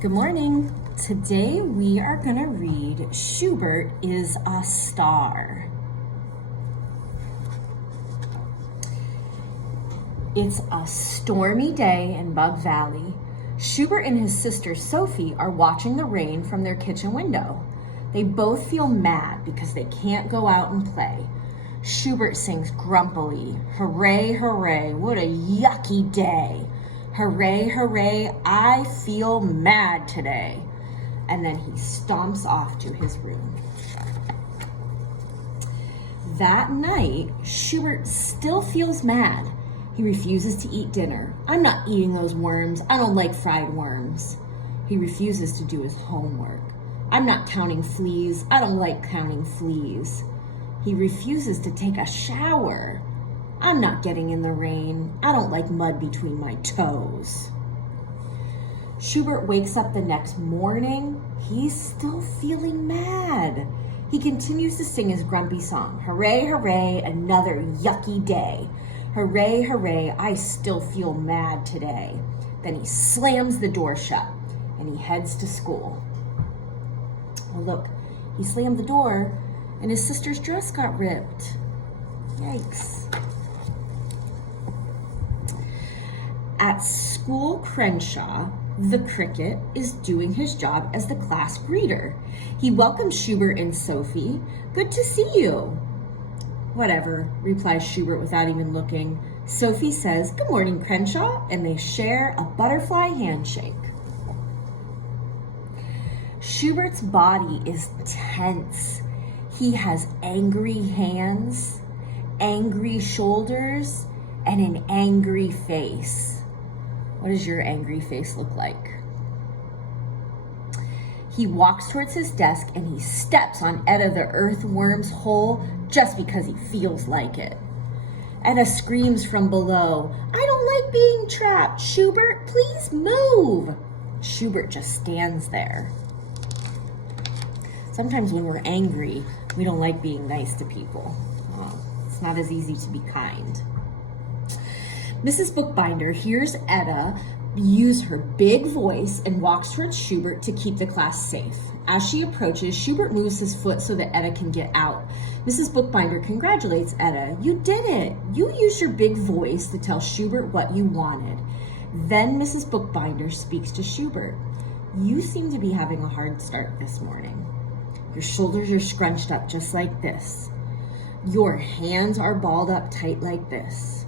Good morning. Today we are going to read Schubert Is a Star. It's a stormy day in Bug Valley. Schubert and his sister Sophie are watching the rain from their kitchen window. They both feel mad because they can't go out and play. Schubert sings grumpily, "Hooray, hooray, what a yucky day. Hooray, hooray, I feel mad today." And then he stomps off to his room. That night, Schubert still feels mad. He refuses to eat dinner. "I'm not eating those worms. I don't like fried worms." He refuses to do his homework. "I'm not counting fleas. I don't like counting fleas." He refuses to take a shower. "I'm not getting in the rain. I don't like mud between my toes." Schubert wakes up the next morning. He's still feeling mad. He continues to sing his grumpy song, "Hooray, hooray, another yucky day. Hooray, hooray, I still feel mad today." Then he slams the door shut and he heads to school. Oh, look, he slammed the door and his sister's dress got ripped. Yikes. At school, Crenshaw, the cricket, is doing his job as the class greeter. He welcomes Schubert and Sophie. "Good to see you." "Whatever," replies Schubert without even looking. Sophie says, "Good morning, Crenshaw," and they share a butterfly handshake. Schubert's body is tense. He has angry hands, angry shoulders, and an angry face. What does your angry face look like? He walks towards his desk and he steps on Etta the earthworm's hole just because he feels like it. Etta screams from below, "I don't like being trapped. Schubert, please move." Schubert just stands there. Sometimes when we're angry, we don't like being nice to people. It's not as easy to be kind. Mrs. Bookbinder hears Etta use her big voice and walks towards Schubert to keep the class safe. As she approaches, Schubert moves his foot so that Etta can get out. Mrs. Bookbinder congratulates Etta. "You did it. You used your big voice to tell Schubert what you wanted." Then Mrs. Bookbinder speaks to Schubert. "You seem to be having a hard start this morning. Your shoulders are scrunched up just like this. Your hands are balled up tight like this.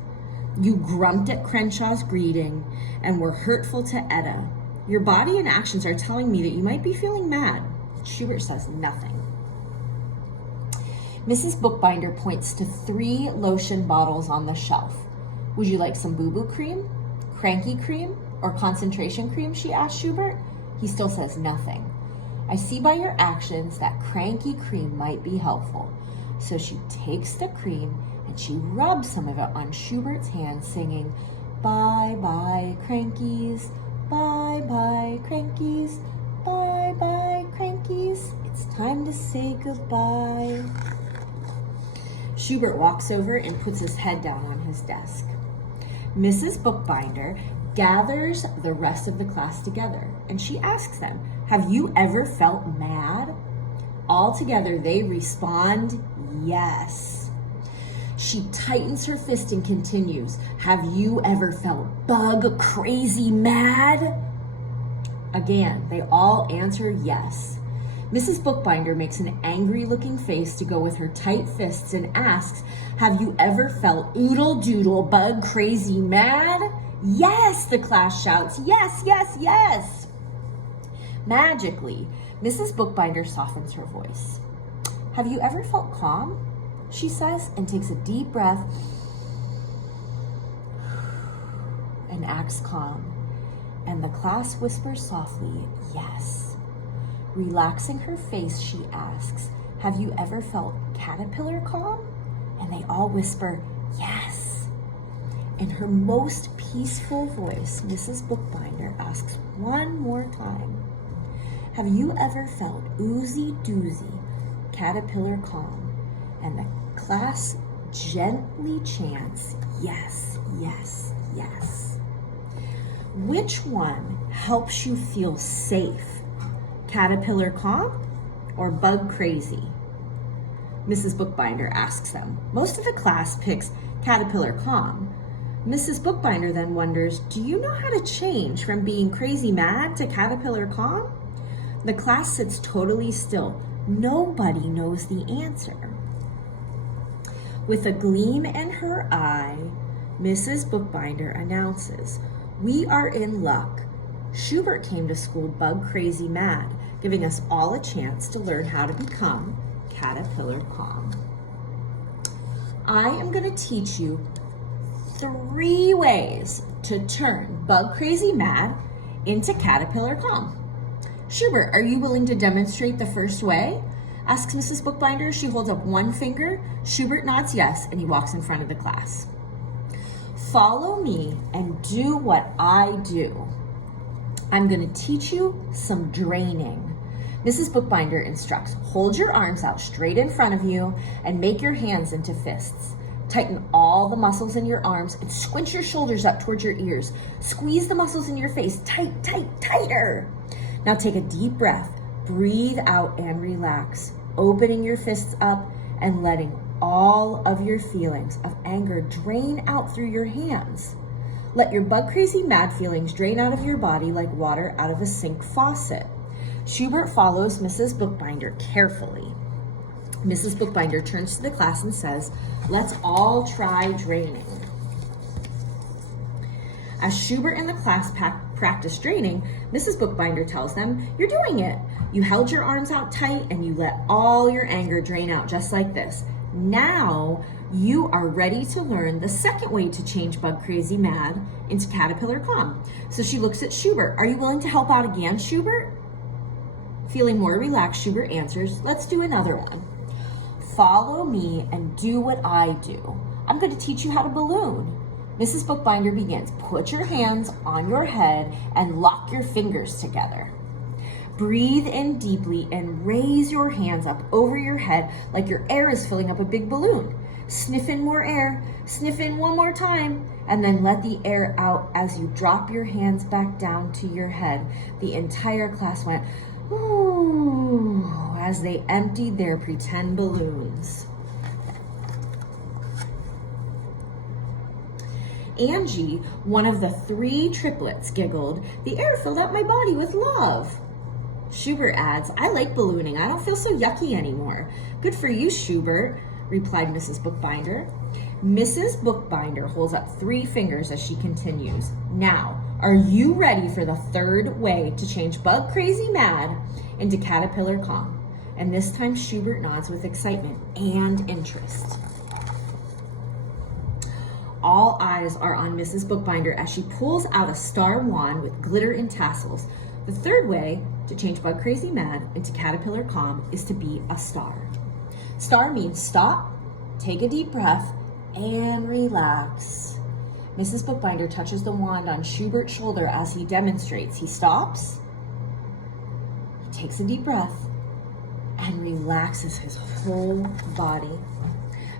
You grumped at Crenshaw's greeting and were hurtful to Etta. Your body and actions are telling me that you might be feeling mad." Schubert says nothing. Mrs. Bookbinder points to 3 lotion bottles on the shelf. "Would you like some boo-boo cream, cranky cream, or concentration cream?" she asks Schubert. He still says nothing. "I see by your actions that cranky cream might be helpful." So she takes the cream and she rubs some of it on Schubert's hand, singing, "Bye-bye, crankies, bye-bye, crankies, bye-bye, crankies. It's time to say goodbye." Schubert walks over and puts his head down on his desk. Mrs. Bookbinder gathers the rest of the class together and she asks them, "Have you ever felt mad?" All together they respond, "Yes." She tightens her fist and continues, "Have you ever felt bug crazy mad?" Again, they all answer yes. Mrs. Bookbinder makes an angry looking face to go with her tight fists and asks, "Have you ever felt oodle doodle bug crazy mad?" "Yes," the class shouts. "Yes, yes, yes." Magically, Mrs. Bookbinder softens her voice. "Have you ever felt calm?" she says, and takes a deep breath and acts calm. And the class whispers softly, "Yes." Relaxing her face, she asks, "Have you ever felt caterpillar calm?" And they all whisper, "Yes." In her most peaceful voice, Mrs. Bookbinder asks one more time, "Have you ever felt oozy doozy caterpillar calm?" And the class gently chants, "Yes, yes, yes." Which one helps you feel safe? Caterpillar calm or bug crazy? Mrs. Bookbinder asks them. Most of the class picks caterpillar calm. Mrs. Bookbinder then wonders, do you know how to change from being crazy mad to caterpillar calm? The class sits totally still. Nobody knows the answer. With a gleam in her eye, Mrs. Bookbinder announces, we are in luck. Schubert came to school bug crazy mad, giving us all a chance to learn how to become caterpillar calm. I am going to teach you 3 ways to turn bug crazy mad into caterpillar calm. Schubert, are you willing to demonstrate the first way? Asks Mrs. Bookbinder. She holds up one finger. Schubert nods yes, and he walks in front of the class. Follow me and do what I do. I'm going to teach you some draining. Mrs. Bookbinder instructs, hold your arms out straight in front of you and make your hands into fists. Tighten all the muscles in your arms and squinch your shoulders up towards your ears. Squeeze the muscles in your face tight, tight, tighter. Now take a deep breath. Breathe out and relax, opening your fists up and letting all of your feelings of anger drain out through your hands. Let your bug crazy mad feelings drain out of your body like water out of a sink faucet. Schubert follows Mrs. Bookbinder carefully. Mrs. Bookbinder turns to the class and says, let's all try draining. As Schubert and the class practice draining, Mrs. Bookbinder tells them, you're doing it. You held your arms out tight and you let all your anger drain out just like this. Now you are ready to learn the second way to change bug crazy mad into caterpillar calm. So she looks at Schubert. Are you willing to help out again, Schubert? Feeling more relaxed, Schubert answers, let's do another one. Follow me and do what I do. I'm going to teach you how to balloon. Mrs. Bookbinder begins. Put your hands on your head and lock your fingers together. Breathe in deeply and raise your hands up over your head like your air is filling up a big balloon. Sniff in more air, sniff in one more time, and then let the air out as you drop your hands back down to your head. The entire class went, ooh, as they emptied their pretend balloons. Angie, one of the 3 triplets, giggled, the air filled up my body with love. Schubert adds, I like ballooning. I don't feel so yucky anymore. Good for you, Schubert, replied Mrs. Bookbinder. Mrs. Bookbinder holds up 3 fingers as she continues. Now, are you ready for the 3rd way to change bug crazy mad into caterpillar calm? And this time Schubert nods with excitement and interest. All eyes are on Mrs. Bookbinder as she pulls out a star wand with glitter and tassels. The 3rd way to change bug crazy mad into caterpillar calm is to be a star. Star means stop, take a deep breath, and relax. Mrs. Bookbinder touches the wand on Schubert's shoulder as he demonstrates. He stops, he takes a deep breath, and relaxes his whole body.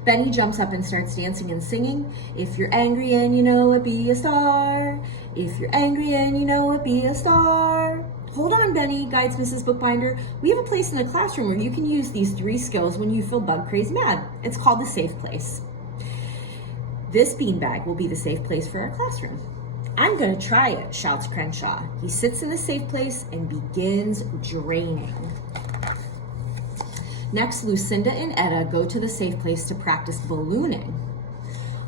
Benny jumps up and starts dancing and singing. If you're angry and you know it, be a star. If you're angry and you know it, be a star. Hold on, Benny, guides Mrs. Bookbinder. We have a place in the classroom where you can use these 3 skills when you feel bug crazy mad. It's called the safe place. This beanbag will be the safe place for our classroom. I'm gonna try it, shouts Crenshaw. He sits in the safe place and begins draining. Next, Lucinda and Etta go to the safe place to practice ballooning.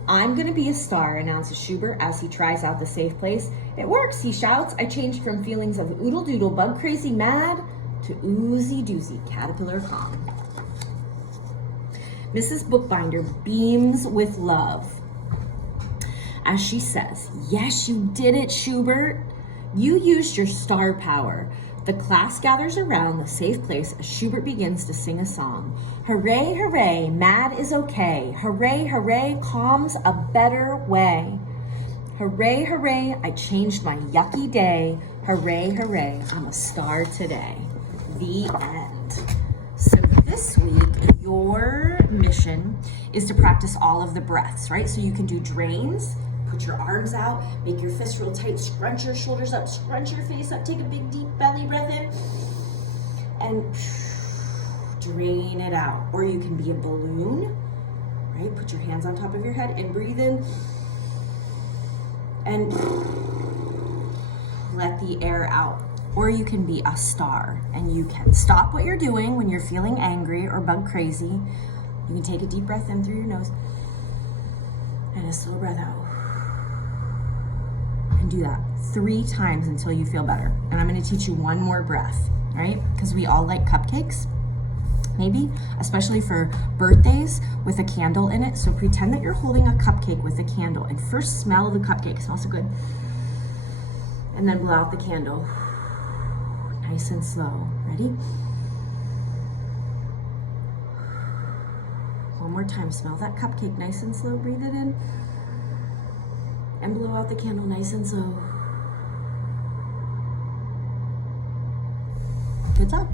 I'm gonna be a star, announces Schubert as he tries out the safe place. It works, he shouts. I changed from feelings of oodle doodle bug crazy mad to oozy doozy caterpillar calm. Mrs. Bookbinder beams with love as she says, yes, you did it, Schubert. You used your star power. The class gathers around the safe place as Schubert begins to sing a song. Hooray, hooray, mad is okay. Hooray, hooray, calm's a better way. Hooray, hooray, I changed my yucky day. Hooray, hooray, I'm a star today. The end. So this week, your mission is to practice all of the breaths, right? So you can do drains, Put your arms out, make your fists real tight, scrunch your shoulders up, scrunch your face up, take a big deep belly breath in, and drain it out. Or you can be a balloon, right? Put your hands on top of your head and breathe in, and let the air out. Or you can be a star, and you can stop what you're doing when you're feeling angry or bug crazy. You can take a deep breath in through your nose and a slow breath out. And do that 3 times until you feel better. And I'm gonna teach you one more breath, right? Because we all like cupcakes, maybe, especially for birthdays with a candle in it. So pretend that you're holding a cupcake with a candle, and first smell the cupcake, it smells so good. And then blow out the candle. Nice and slow. Ready? One more time. Smell that cupcake nice and slow. Breathe it in. And blow out the candle nice and slow. Good luck.